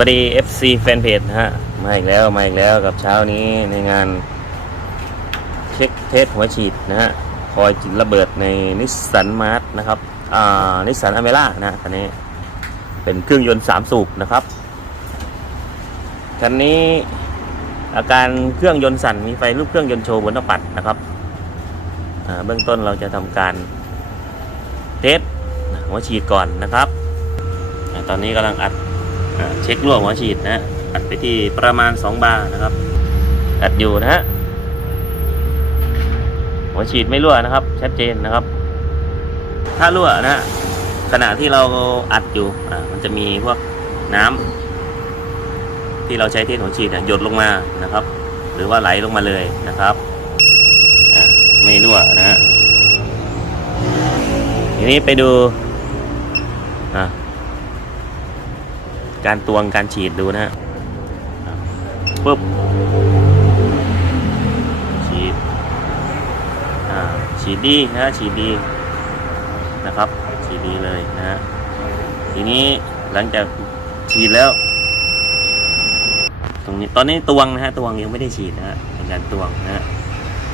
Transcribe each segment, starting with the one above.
วัสดี FC แฟนเพจนะฮะ มาอีกแล้ว มาอีกแล้วกับเช้านี้ในงาน เช็คเทสหัวฉีดนะฮะ คอยจิตระเบิดในนิสสันมาร์ทนะครับ อ่า นิสสันอเมร่านะคันนี้ เป็นเครื่องยนต์สามสูบนะครับ คันนี้อาการเครื่องยนต์สั่นมีไฟรูปเครื่องยนต์โชว์บนหน้าปัดนะครับ อ่า เบื้องต้นเราจะทำการเทสหัวฉีดก่อนนะครับ ตอนนี้กำลังอัด เช็ครั่วหัวฉีดนะฮะอัดไปที่ประมาณ 2 บาร์นะครับ อัดอยู่นะฮะหัวฉีดไม่รั่วนะครับ ชัดเจนนะครับ ถ้ารั่วนะขณะที่เราอัดอยู่อ่ามันจะมีพวกน้ำที่เราใช้เทสหัวฉีดหยดลงมานะครับ หรือว่าไหลลงมาเลยนะครับอ่าไม่รั่วนะฮะทีนี้ไปดูอ่า การตวงการฉีดดูนะฮะปุ๊บฉีดอ่าฉีดดีนะฮะฉีดดีนะครับฉีดดีเลยนะฮะทีนี้หลังจากฉีดแล้ว ตรงนี้ตอนนี้ตวงนะฮะตวงยังไม่ได้ฉีดนะฮะเป็นการตวงนะฮะ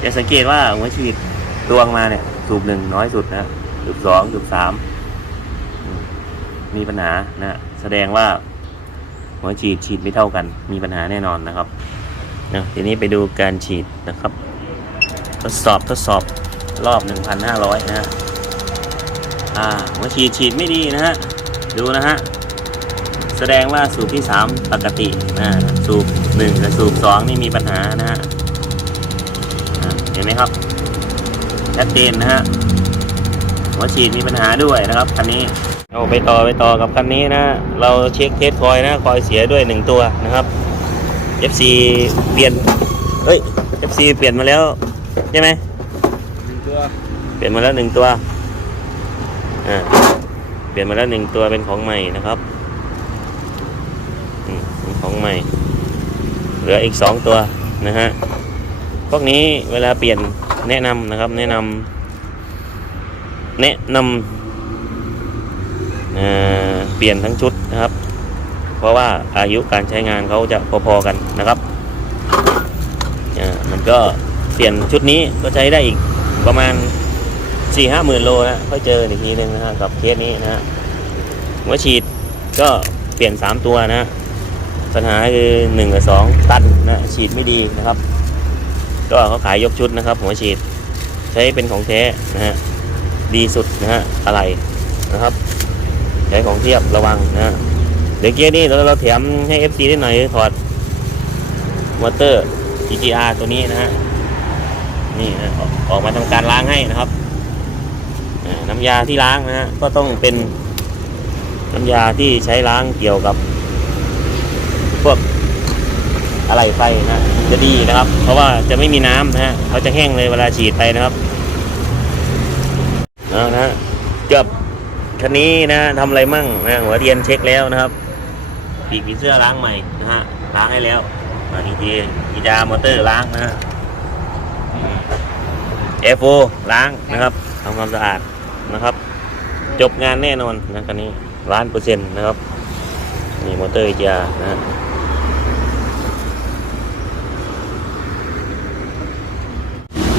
จะสังเกตว่าหัวฉีดตวงมาเนี่ยสูบหนึ่งน้อยสุดนะสูบสองสูบสามมมีปัญหานะฮะแสดงว่า หัวฉีดฉีดไม่เท่ากัน มีปัญหาแน่นอนนะครับนะทีนี้ไปดูการฉีดนะครับ ทดสอบทดสอบรอบ 1,500 นะฮะอ่าหัวฉีดฉีดไม่ดีนะฮะดูนะฮะแสดงว่าสูบที่ 3 ปกตินะสูบ1กับสูบ2นี่มีปัญหานะฮะเห็นไหมครับชัดเจนนะฮะหัวฉีดมีปัญหาด้วยนะครับคันนี้ เอาไปต่อไปต่อกับคันนี้นะ เราเช็คเทสคอยนะ คอยเสียด้วยหนึ่งตัวนะครับ FC เปลี่ยนเฮ้ย FC เปลี่ยนมาแล้วใช่ไหมตัวเปลี่ยนมาแล้วหนึ่งตัวอ่าเปลี่ยนมาแล้วหนึ่งตัวเป็นของใหม่นะครับอืมเป็นของใหม่ เหลืออีกสองตัวนะฮะพวกนี้เวลาเปลี่ยนแนะนำนะครับ แนะนำแนะนำ เเปลี่ยนทั้งชุดนะครับ เพราะว่าอายุการใช้งานเขาจะพอๆกันนะครับอ่ามันก็เปลี่ยนชุดนี้ก็ใช้ได้อีกประมาณ4ี่ห้าหมื่นโลนะค่อยเจออีกทีหนึงนะฮะกับเคสนี้นะฮะหัวฉีดก็เปลี่ยน 3 ตัวนะปัญหาคือ1กับ2ตันนะฉีดไม่ดีนะครับ ก็เขาขายยกชุดนะครับ หัวฉีดใช้เป็นของแท้นะฮะดีสุดนะฮะอะไรนะครับ ใช้ของเทียบระวังนะเดี๋ยวเกียร์นี่เราเราแถมให้ FC ได้หน่อยถอดมอเตอร์ GGR ตัวนี้นะฮะนี่นะออกอกมาทำการล้างให้นะครับน้ำยาที่ล้างนะฮะก็ต้องเป็นน้ำยาที่ใช้ล้างเกี่ยวกับ พวกอะไรไฟนะจะดีนะครับ เพราะว่าจะไม่มีน้ำนะฮะเขาจะแห้งเลยเวลาฉีดไปนะครับนะฮะเกือบ คันนี้นะทำอะไรมั่งนะหัวเทียนเช็คแล้วนะครับปีกผีเสื้อล้างใหม่นะฮะล้างให้แล้วมาอีกทีอีดามอเตอร์ล้างนะฮะเอฟโอล้างนะครับทำความสะอาดนะครับ จบงานแน่นอนนะคันนี้ล้านเปอร์เซ็นต์นะครับนี่มอเตอร์อีจานะฮะ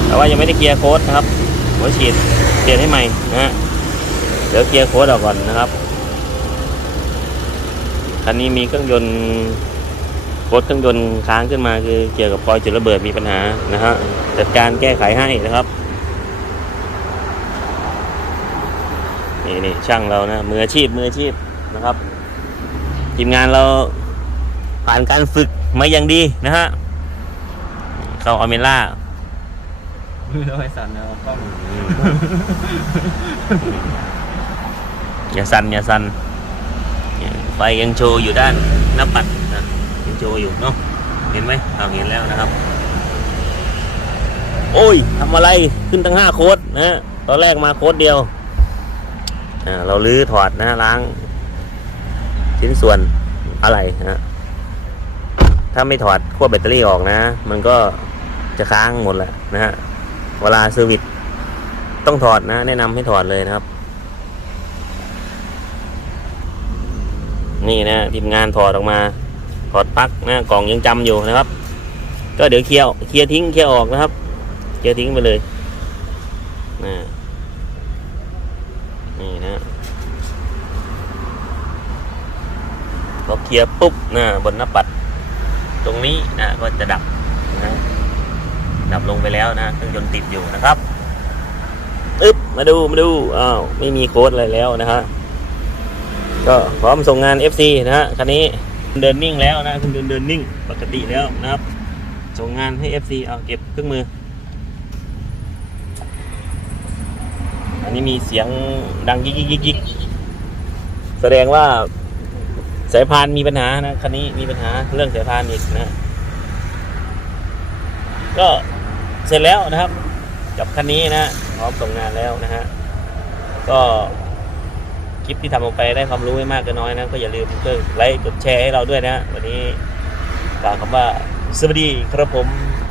แต่ว่ายังไม่ได้เคลียร์โค้ดนะครับหัวฉีดเปลี่ยนให้ใหม่นะฮะ ดี๋ยวเคลียร์โค้ดออกก่อนนะครับคันนี้มีเครื่องยนต์โค้ดเครื่องยนต์ค้างขึ้นมาคือเกี่ยวกับคอยจุดระเบิดมีปัญหานะฮะจัดการแก้ไขให้นะครับนี่นี่ช่างเรานะมืออาชีพมืออาชีพนะครับทีมงานเราผ่านการฝึกมาอย่างดีนะฮะเข้าอเมล่ามือเราไปสั่นนะกล้อง อย่าสั่นอย่าสั่นไฟยังโชว์อยู่ด้านหน้าปัดนะยังโชว์อยู่เนาะเห็นไหมเอาเห็นแล้วนะครับ โอ้ยทำอะไรขึ้นตั้งห้าโค้ดนะตอนแรกมาโค้ดเดียวเราลื้อถอดนะล้าง ชิ้นส่วนอะไรนะถ้าไม่ถอดขั้วแบตเตอรี่ออกนะ มันก็จะค้างหมดแหละนะฮะเวลาเซอร์วิสต้องถอดนะ แนะนำให้ถอดเลยนะครับ นี่นะทีมงานถอดออกมาถอดปลั๊กนะกล่องยังจำอยู่นะครับ ก็เดี๋ยวเคลียร์เคลียร์ทิ้งเคลียร์ออกนะครับ เคลียร์ทิ้งไปเลยนะนี่นะพอเคลียร์ปุ๊บนะบนหน้าปัด ตรงนี้นะก็จะดับนะดับลงไปแล้วนะเครื่องยนต์ติดอยู่นะครับอึ๊บมาดูมาดูอ้าวไม่มีโค้ดอะไรแล้วนะฮะ ก็พร้อมส่งงาน FC นะฮะคันนี้เดินนิ่งแล้วนะคุณเดินเดินนิ่งปกติแล้วนะครับ ส่งงานให้ FC เอาเก็บเครื่องมือ อันนี้มีเสียงดังยิกยิกยิกยิกแสดงว่าสายพานมีปัญหานะคันนี้มีปัญหาเรื่องสายพานอีกนะ ก็เสร็จแล้วนะครับกับคันนี้นะพร้อมส่งงานแล้วนะฮะก็ คลิปที่ทำลงไปได้ความรู้ไม่มากก็น้อยนะ ก็อย่าลืมกดไลค์กดแชร์ให้เราด้วยนะ วันนี้กล่าวคำว่าสวัสดีครับผม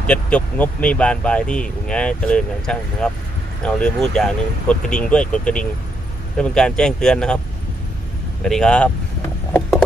จะจบงบไม่บานปลายที่อุงแงเจริญงานช่างนะครับเอาลืมพูดอย่างหนึ่งกดกระดิ่งด้วยกดกระดิ่งเพื่อเป็นการแจ้งเตือนนะครับสวัสดีครับ